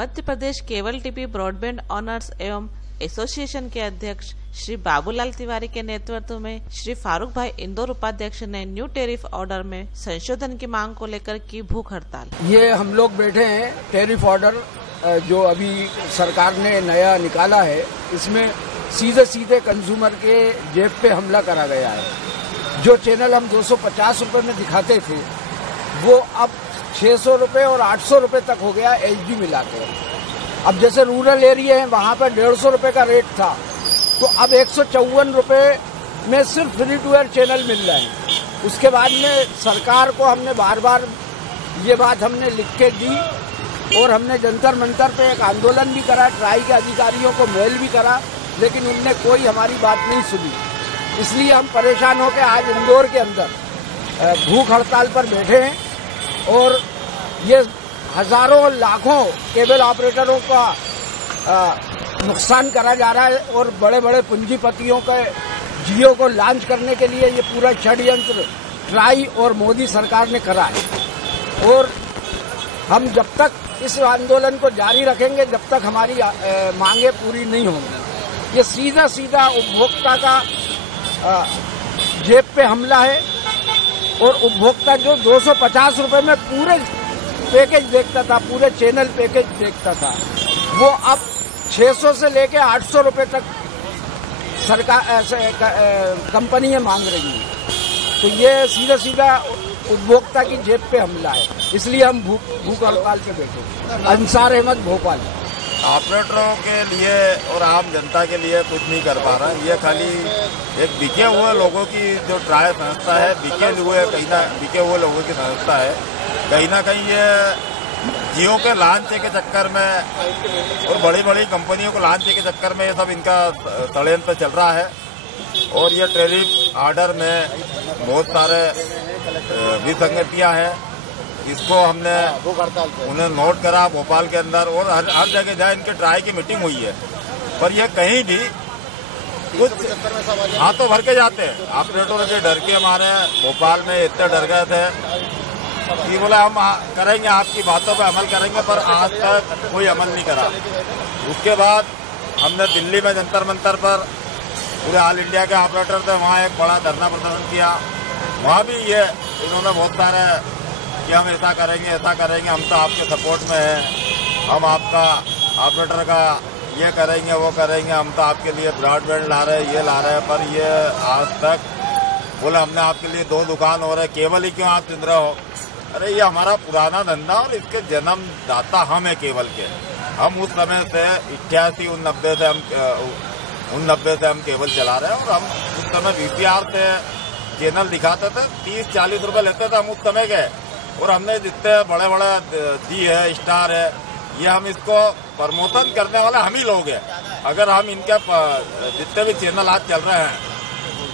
मध्य Pradesh cable TV broadband honours एवं association के अध्यक्ष श्री बाबूलाल तिवारी के नेतृत्व में श्री फारूक भाई इंदौर उपाध्यक्ष ने न्यू टैरिफ ऑर्डर में संशोधन की मांग को लेकर की भूख हड़ताल। ये हम लोग बैठे हैं टैरिफ ऑर्डर जो अभी सरकार ने नया निकाला है, इसमें सीधे सीधे कंज्यूमर के जेब पे हमला करा गया है। जो चैनल हम 250 रुपए में दिखाते थे वो अब 600 रुपए और 800 रुपए तक हो गया एचडी मिला के। अब जैसे रूरल एरिया है वहाँ पर 150 रुपए का रेट था, तो अब 154 रुपए में सिर्फ फ्री टू एयर चैनल मिल रहे हैं। उसके बाद में सरकार को हमने बार बार ये बात हमने लिख के दी और हमने जंतर मंतर पे एक आंदोलन भी करा, ट्राई के अधिकारियों को मेल भी करा, लेकिन उनने कोई हमारी बात नहीं सुनी। इसलिए हम परेशान होकर आज इंदौर के अंदर भूख हड़ताल पर बैठे हैं और ये हजारों लाखों केबल ऑपरेटरों का नुकसान करा जा रहा है और बड़े बड़े पूंजीपतियों के जियो को लॉन्च करने के लिए ये पूरा षड्यंत्र ट्राई और मोदी सरकार ने करा है। और हम जब तक इस आंदोलन को जारी रखेंगे जब तक हमारी मांगे पूरी नहीं होंगी। ये सीधा सीधा उपभोक्ता का जेब पे हमला है और उपभोक्ता जो 250 रुपए में पूरे पैकेज देखता था, पूरे चैनल पैकेज देखता था, वो अब 600 से लेके 800 रुपए तक सरकार कंपनियां मांग रही हैं। तो ये सीधा सीधा उपभोक्ता की जेब पे हमला है, इसलिए हम भूख हड़ताल पे बैठे। अंसार अहमद, भोपाल। ऑपरेटरों के लिए और आम जनता के लिए कुछ नहीं कर पा रहा। ये खाली एक बिके हुए लोगों की जो ट्राई संस्था है, बिके हुए लोगों की संस्था है। कहीं ना कहीं ये जियो के लॉन्च के चक्कर में और बड़ी बड़ी कंपनियों को लॉन्च के चक्कर में ये सब इनका षड्यंत्र चल रहा है। और ये टैरिफ ऑर्डर में बहुत सारे विसंगतियां हैं। इसको हमने उन्हें नोट करा भोपाल के अंदर और हर जगह जहाँ इनके ट्राई की मीटिंग हुई है, पर यह कहीं भी कुछ हाथों भर के जाते हैं। ऑपरेटरों के डर के हमारे भोपाल में इतने डर गए थे कि बोले हम करेंगे, आपकी बातों पे अमल करेंगे, पर आज तक कोई अमल नहीं करा। उसके बाद हमने दिल्ली में जंतर मंतर पर पूरे ऑल इंडिया के ऑपरेटर थे, वहाँ एक बड़ा धरना प्रदर्शन किया। वहाँ भी ये इन्होंने बहुत सारे कि हम ऐसा करेंगे, हम तो आपके सपोर्ट में हैं, हम आपका ऑपरेटर का ये करेंगे वो करेंगे, हम तो आपके लिए ब्रॉडबैंड ला रहे हैं, ये ला रहे हैं। पर ये आज तक बोले हमने आपके लिए 2 दुकान हो रहे, केवल ही क्यों आप चुन रहे हो? अरे ये हमारा पुराना धंधा और इसके जन्मदाता हम है केबल के। हम उस समय से 88-89 से हम केबल चला रहे हैं और हम उस समय VCR से चैनल दिखाते थे, 30-40 रुपए लेते थे हम उस समय के। और हमने जितने बड़े बड़े दी है, स्टार है, ये हम इसको प्रमोशन करने वाले हम ही लोग हैं। अगर हम इनके जितने भी चैनल आज चल रहे हैं,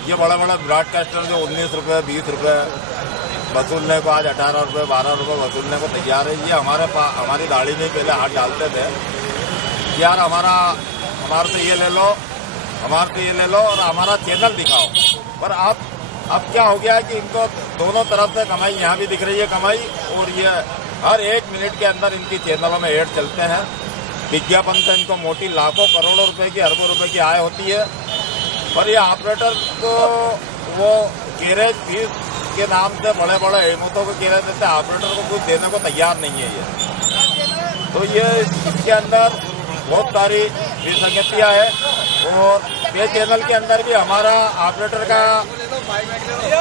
ये बड़े बड़े ब्रॉडकास्टर जो 19 रुपए 20 रुपए वसूलने को, आज 18 रुपए 12 रुपए वसूलने को तैयार है। ये हमारी दाढ़ी में पहले हाथ डालते थे, यार हमारे से ये ले लो, हमारे से ये ले लो और हमारा चैनल दिखाओ। पर अब क्या हो गया है कि इनको दोनों तरफ से कमाई, यहाँ भी दिख रही है कमाई, और ये हर 1 मिनट के अंदर इनकी चैनलों में ऐड चलते हैं। विज्ञापन से इनको मोटी लाखों करोड़ों रुपए की, अरबों रुपए की आय होती है। पर ये ऑपरेटर को वो गैरेज फीस के नाम से बड़े बड़े हिम्मतों को गैरेज देते, ऑपरेटर को कुछ देने को तैयार नहीं है ये। तो ये इसके अंदर बहुत सारी विसंगतियां हैं और पे चैनल के अंदर भी हमारा ऑपरेटर का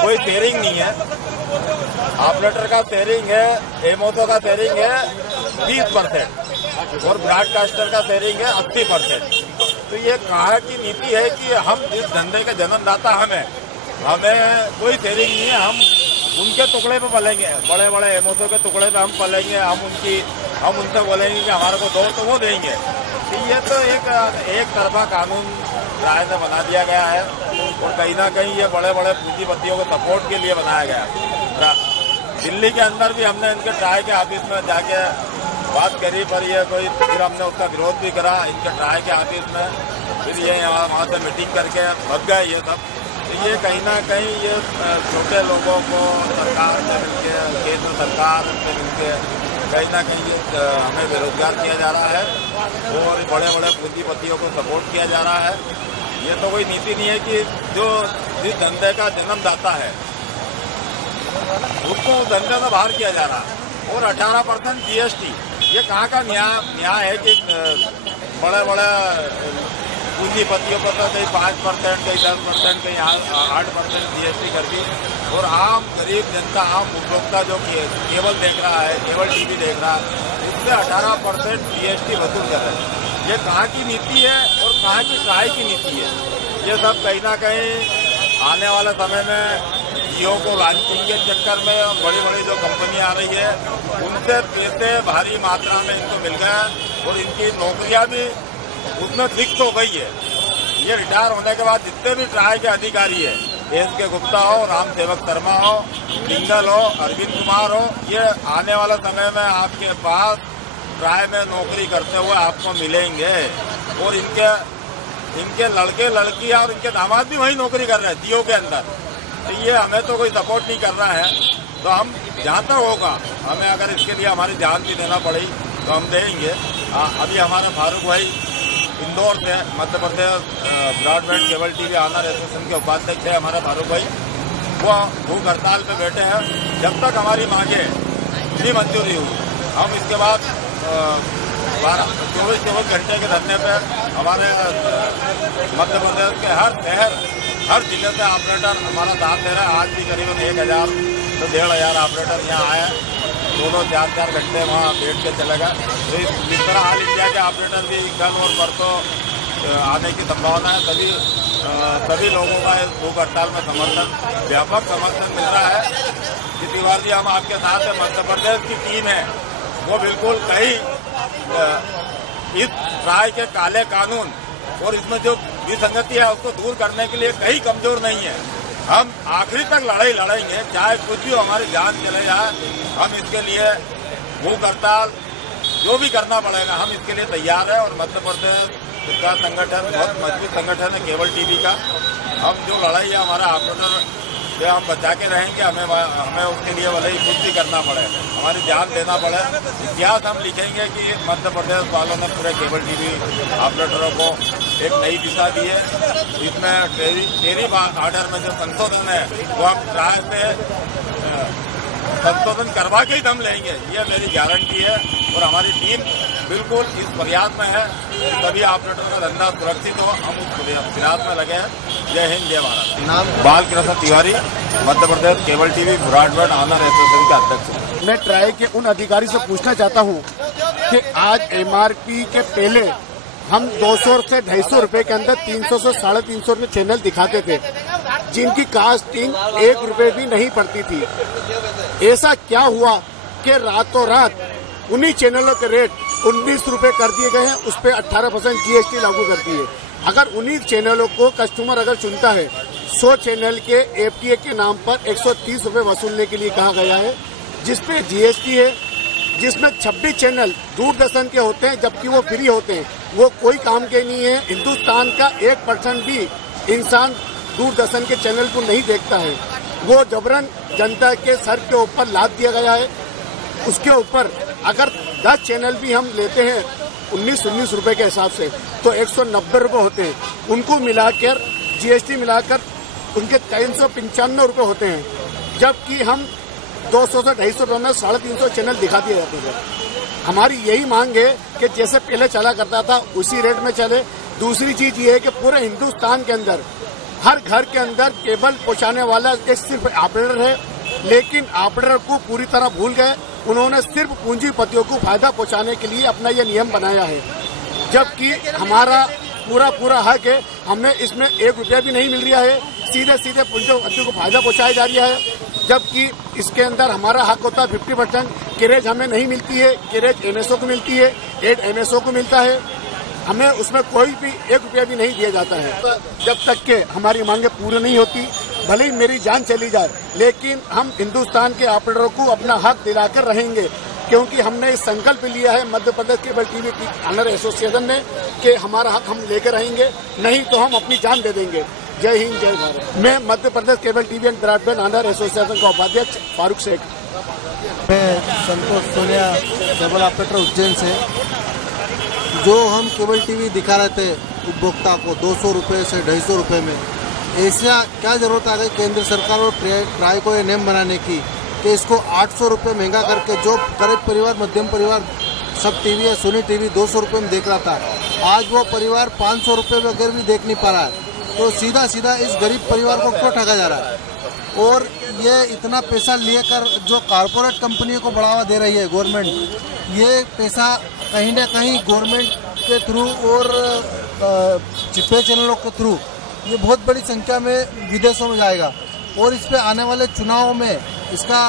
कोई शेयरिंग नहीं है। ऑपरेटर का शेयरिंग है, एमओतो का शेयरिंग है 20% और ब्रॉडकास्टर का शेयरिंग है 80%। तो ये कहाँ की नीति है कि हम इस धंधे के जन्मदाता हमें कोई शेयरिंग नहीं है, हम उनके टुकड़े पे पलेंगे, बड़े बड़े एमओतो के टुकड़े पे हम पलेंगे, हम उनसे बोलेंगे कि हमारे को दो तो वो देंगे। तो ये तो एक तरफा कानून राय से बना दिया गया है और कहीं ना कहीं ये बड़े बड़े पूंजीपतियों के सपोर्ट के लिए बनाया गया है। दिल्ली के अंदर भी हमने इनके ट्राई के ऑफिस में जाके बात करी, पर ये फिर हमने उसका विरोध भी करा इनके ट्राई के ऑफिस में। फिर ये वहाँ से मीटिंग करके भग गए ये सब। तो ये कहीं ना कहीं ये छोटे लोगों को सरकार से मिलके, केंद्र सरकार से मिलके कहीं ना कहीं हमें बेरोजगार किया जा रहा है और बड़े बड़े पूंजीपतियों को सपोर्ट किया जा रहा है। ये तो कोई नीति नहीं है कि जो जिस धंधे का जन्मदाता है उसको धंधे में बाहर किया जा रहा है। और 18% GST, ये कहाँ का न्याय है कि बड़े बड़े पूंजीपतियों पर तो कहीं 5%, कहीं 10%, कहीं 8% GST कर दी और आम गरीब जनता, आम उपभोक्ता जो केबल देख रहा है, केबल टीवी देख रहा है, उससे 18% GST वसूल कर रहे हैं। ये कहाँ की नीति है और कहाँ की ट्राई की नीति है? ये सब कहीं ना कहीं आने वाले समय में जियो को लॉन्चिंग के चक्कर में बड़ी बड़ी जो कंपनी आ रही है उनसे पैसे भारी मात्रा में इनको मिल गया और इनकी नौकरियां भी उसमें फिक्स हो गई है। ये रिटायर होने के बाद जितने भी ट्राई के अधिकारी है, SK गुप्ता हो, राम सेवक शर्मा हो, जिंदल हो, अरविंद कुमार हो, ये आने वाले समय में आपके पास ट्राई में नौकरी करते हुए आपको मिलेंगे। और इनके लड़के लड़कियां और इनके दामाद भी वही नौकरी कर रहे हैं जियो के अंदर। तो ये हमें तो कोई सपोर्ट नहीं कर रहा है, तो हम जहाँ तक होगा हमें अगर इसके लिए हमारी जान भी देना पड़ी तो हम देंगे। अभी हमारे फारूक भाई इंदौर से, Madhya Pradesh broadband cable TV owner association के उपाध्यक्ष है हमारे फारूक भाई, वो भूख हड़ताल पे बैठे हैं। जब तक हमारी मांगे नहीं मंजूरी हुई, हम इसके बाद 24 घंटे के धरने पे हमारे मध्य प्रदेश के हर शहर, हर जिले से ऑपरेटर हमारा साथ दे रहा है। आज भी करीबन 1000 से 1500 ऑपरेटर यहाँ आए, 2-4 घंटे वहाँ बैठ के चले गए। तो इस तरह ऑल इंडिया के ऑपरेटर भी कल और परसों आने की संभावना है। सभी लोगों का इस भूख हड़ताल में व्यापक समर्थन मिल रहा है। कि तिवारी हम आपके साथ है, मध्य प्रदेश की टीम है वो बिल्कुल कहीं इस ट्राई के काले कानून और इसमें जो विसंगति है उसको दूर करने के लिए कहीं कमजोर नहीं है। हम आखिरी तक लड़ाई लड़ेंगे, चाहे कुछ भी हमारी जान चले जाए। हम इसके लिए भूख हड़ताल जो भी करना पड़ेगा, हम इसके लिए तैयार है। और मध्य प्रदेश का संगठन बहुत मजबूत संगठन है केबल टीवी का। हम जो लड़ाई है हमारा ऑपरेटर जो हम बचा के रहेंगे, हमें उसके लिए भले ही कुछ भी करना पड़े, हमारी जान देना पड़े। इतिहास हम लिखेंगे कि मध्य प्रदेश वालों ने पूरे केबल टीवी ऑपरेटरों को एक नई दिशा दी है। इसमें टेरिफ ऑर्डर में जो संशोधन है वो हम ट्राई पे संशोधन करवा के ही दम लेंगे, ये मेरी गारंटी है। और हमारी टीम बिल्कुल इस प्रयास में है कि सभी ऑपरेटर का धंधा सुरक्षित हो, हम उस प्रयास में लगे हैं। जय हिंद, जय भारत। नाम Balkrishna Tiwari, Madhya Pradesh cable TV broadband owner association के अध्यक्ष। मैं ट्राई के उन अधिकारी से पूछना चाहता हूँ कि आज MRP के पहले हम 200 से 250 रुपए के अंदर 300 से 350 रुपए चैनल दिखाते थे, जिनकी कास्टिंग 1 रुपए भी नहीं पड़ती थी। ऐसा क्या हुआ कि रातों रात उन्हीं चैनलों के रेट 19 रुपए कर दिए गए हैं, उस पर 18% GST लागू कर दी है। अगर उन्हीं चैनलों को कस्टमर अगर चुनता है, 100 चैनल के FTA के नाम पर 130 रुपए वसूलने के लिए कहा गया है, जिसपे GST है, जिसमें 26 चैनल दूरदर्शन के होते हैं जबकि वो फ्री होते हैं, वो कोई काम के नहीं है। हिंदुस्तान का 1% भी इंसान दूरदर्शन के चैनल को नहीं देखता है, वो जबरन जनता के सर के ऊपर लाद दिया गया है। उसके ऊपर अगर 10 चैनल भी हम लेते हैं 19 रुपए के हिसाब से तो 190 रुपए होते हैं, उनको मिलाकर GST मिलाकर उनके 395 रुपए होते हैं, जबकि हम 200 से 250 रुपए में 350 चैनल दिखा दिए जाते थे। हमारी यही मांग है कि जैसे पहले चला करता था उसी रेट में चले। दूसरी चीज ये है कि पूरे हिंदुस्तान के अंदर हर घर के अंदर केबल पहुंचाने वाला एक सिर्फ ऑपरेटर है, लेकिन ऑपरेटर को पूरी तरह भूल गए। उन्होंने सिर्फ पूंजीपतियों को फायदा पहुंचाने के लिए अपना ये नियम बनाया है, जबकि हमारा पूरा हक है। हमें इसमें 1 रुपया भी नहीं मिल रहा है, सीधे पूंजीपतियों को फायदा पहुंचाया जा रहा है, जबकि इसके अंदर हमारा हक होता है 50%। कैरेज हमें नहीं मिलती है, कैरेज MSO को मिलती है, एड MSO को मिलता है, हमें उसमें कोई भी 1 रुपया भी नहीं दिया जाता है। जब तक के हमारी मांगे पूरी नहीं होती, भले ही मेरी जान चली जाए, लेकिन हम हिंदुस्तान के ऑपरेटरों को अपना हक दिलाकर रहेंगे, क्योंकि हमने इस संकल्प लिया है मध्य Pradesh cable TV owner association ने कि हमारा हक हम लेकर रहेंगे, नहीं तो हम अपनी जान दे देंगे। जय हिंद, जय भारत। मैं Madhya Pradesh cable TV and broadband owner association का उपाध्यक्ष फारूक शेख। मैं संतोष सोनिया, केबल ऑपरेटर उज्जैन से। जो हम केबल टीवी दिखा रहे थे उपभोक्ता को 200 रुपये से 250 रुपये में, ऐसा क्या ज़रूरत आ गई केंद्र सरकार और ट्राई को ये नियम बनाने की कि इसको 800 रुपये महंगा करके जो गरीब परिवार, मध्यम परिवार सब टीवी या सोनी टीवी 200 रुपये में देख रहा था, आज वो परिवार 500 रुपये वगैरह भी देख नहीं पा रहा है। तो सीधा सीधा इस गरीब परिवार को क्यों ठगा जा रहा है? और ये इतना पैसा लेकर जो कारपोरेट कंपनियों को बढ़ावा दे रही है गवर्नमेंट, ये पैसा कहीं ना कहीं गवर्नमेंट के थ्रू और चिपे चैनलों के थ्रू ये बहुत बड़ी संख्या में विदेशों में जाएगा और इस पे आने वाले चुनाव में इसका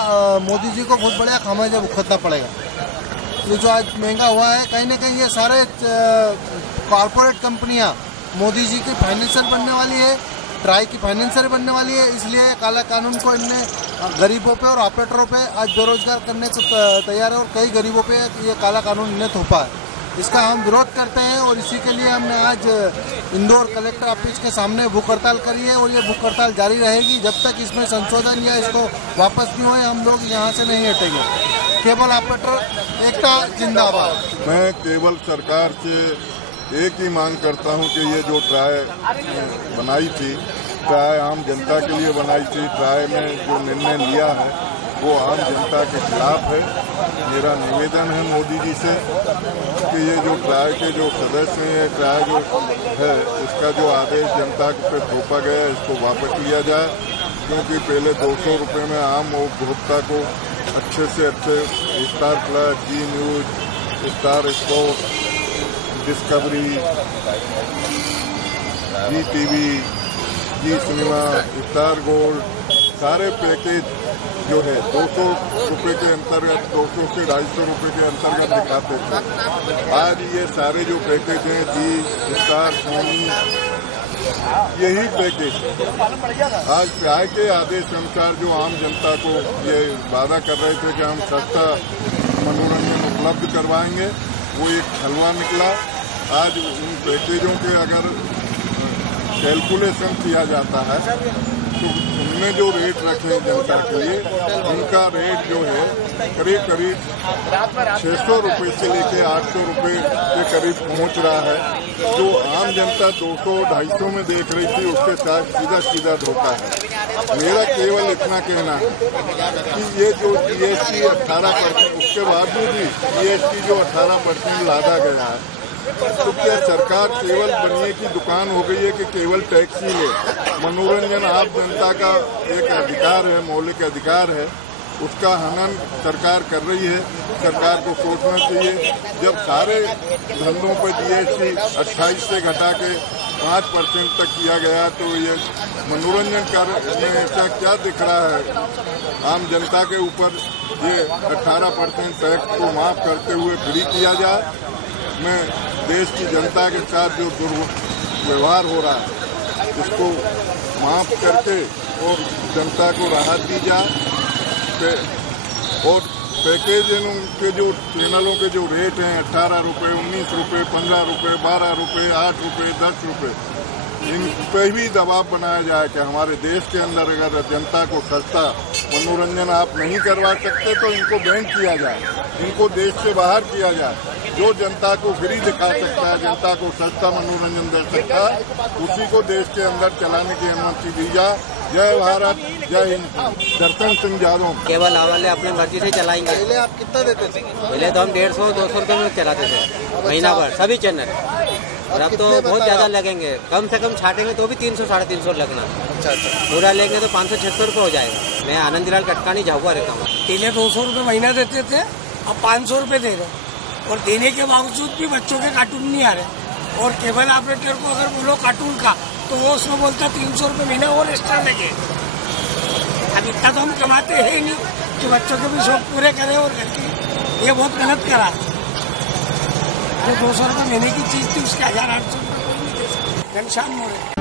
मोदी जी को बहुत बड़ा खामियाजा भुगतना पड़ेगा। ये जो आज महंगा हुआ है, कहीं ना कहीं ये सारे कारपोरेट कंपनियां मोदी जी की फाइनेंसर बनने वाली है, ट्राई की फाइनेंसर बनने वाली है। इसलिए काला कानून को इनने गरीबों पे और ऑपरेटरों पे आज बेरोजगार करने को तैयार है और कई गरीबों पे ये काला कानून इन्हें थोपा है। इसका हम विरोध करते हैं और इसी के लिए हमने आज इंदौर कलेक्टर ऑफिस के सामने भूख हड़ताल करी है और ये भूख हड़ताल जारी रहेगी जब तक इसमें संशोधन या इसको वापस नहीं होए, हम लोग यहाँ से नहीं हटेंगे। केबल ऑपरेटर एकता जिंदाबाद। मैं केबल सरकार से एक ही मांग करता हूं कि ये जो ट्राई बनाई थी, ट्राई आम जनता के लिए बनाई थी, ट्राई में जो निर्णय लिया है वो आम जनता के खिलाफ है। मेरा निवेदन है मोदी जी से कि ये जो ट्राई के जो सदस्य हैं, ट्राई जो है इसका जो आदेश जनता पे थोपा गया है इसको वापस लिया जाए, क्योंकि पहले 200 रुपये में आम उपभोक्ता को अच्छे से अच्छे स्टार प्लस, जी न्यूज, स्टार स्पोर्ट्स, डिस्कवरी, जी टीवी, जी सिनेमा, स्टार गोल्ड सारे पैकेज जो है 200 रुपये के अंतर्गत, 200 से 250 रुपये के अंतर्गत दिखाते थे। आज ये सारे जो पैकेज हैं, जी स्टार, सोनी, यही पैकेज आज ट्राई के आदेश अनुसार जो आम जनता को ये वादा कर रहे थे कि हम सस्ता मनोरंजन उपलब्ध करवाएंगे, वो एक हलवा निकला। आज उन पैकेजों के अगर कैलकुलेशन किया जाता है तो उनने जो रेट रखे हैं जनता के लिए, उनका रेट जो है करीब करीब 600 रुपये से लेकर 800 रुपये के करीब पहुंच रहा है। जो आम जनता 200-250 में देख रही थी उसके साथ सीधा सीधा धोखा है। मेरा केवल इतना कहना है कि ये जो GST 18%, उसके बावजूद भी GST जो 18% लादा गया है, तो क्या सरकार केवल बनने की दुकान हो गई है कि केवल टैक्स ही ले? मनोरंजन आप जनता का एक अधिकार है, मौलिक अधिकार है, उसका हनन सरकार कर रही है। सरकार को सोचना चाहिए, जब सारे धंधों पर GST 28 से घटा के 5% तक किया गया, तो ये मनोरंजन में ऐसा क्या दिख रहा है? आम जनता के ऊपर ये 18% टैक्स को माफ करते हुए फ्री किया जाए। मैं देश की जनता के साथ जो दुर्व्यवहार हो रहा है इसको माफ करके और जनता को राहत दी जाए। और पैकेज के जो चैनलों के जो रेट हैं 18 रुपये, 19 रुपये, 15 रुपये, 12 रुपये, 8 रुपये, 10 रुपये, इन पर भी दबाव बनाया जाए कि हमारे देश के अंदर अगर जनता को सस्ता मनोरंजन आप नहीं करवा सकते तो इनको बैन किया जाए, इनको देश से बाहर किया जाए। जो जनता को फ्री दिखा सकता है, जनता को सस्ता मनोरंजन दे सकता है, उसी को देश के अंदर चलाने की अनुमति दी जाए। जय भारत, जय हिंद। दर्शन सिंह यादव। केबल वाले अपनी मर्जी से चलाएंगे। पहले आप कितना देते थे? पहले तो हम 150-200 रुपये में चलाते थे महीना भर सभी चैनल, और अब तो बहुत ज़्यादा लगेंगे। कम से कम छाटेंगे तो भी 300-350 लगना। अच्छा। पूरा लेंगे तो 500-600 रुपये हो जाएगा। मैं आनंदलाल कटकानी झाबुआ रहता हूँ। पहले 200 रुपये महीना देते थे, अब 500 रुपये दे रहे, और देने के बावजूद भी बच्चों के कार्टून नहीं आ रहे। और केबल ऑपरेटर को अगर बोलो कार्टून का तो वो उसमें बोलता 300 रुपये महीना और एक्स्ट्रा लगे। अब इतना तो हम कमाते हैं नहीं कि बच्चों के भी शौक पूरे करें और घर की ये बहुत मेहनत करा। जो 200 रुपये महीने की चीज़ थी उसके 1800 रुपये घनश्याम मोरे।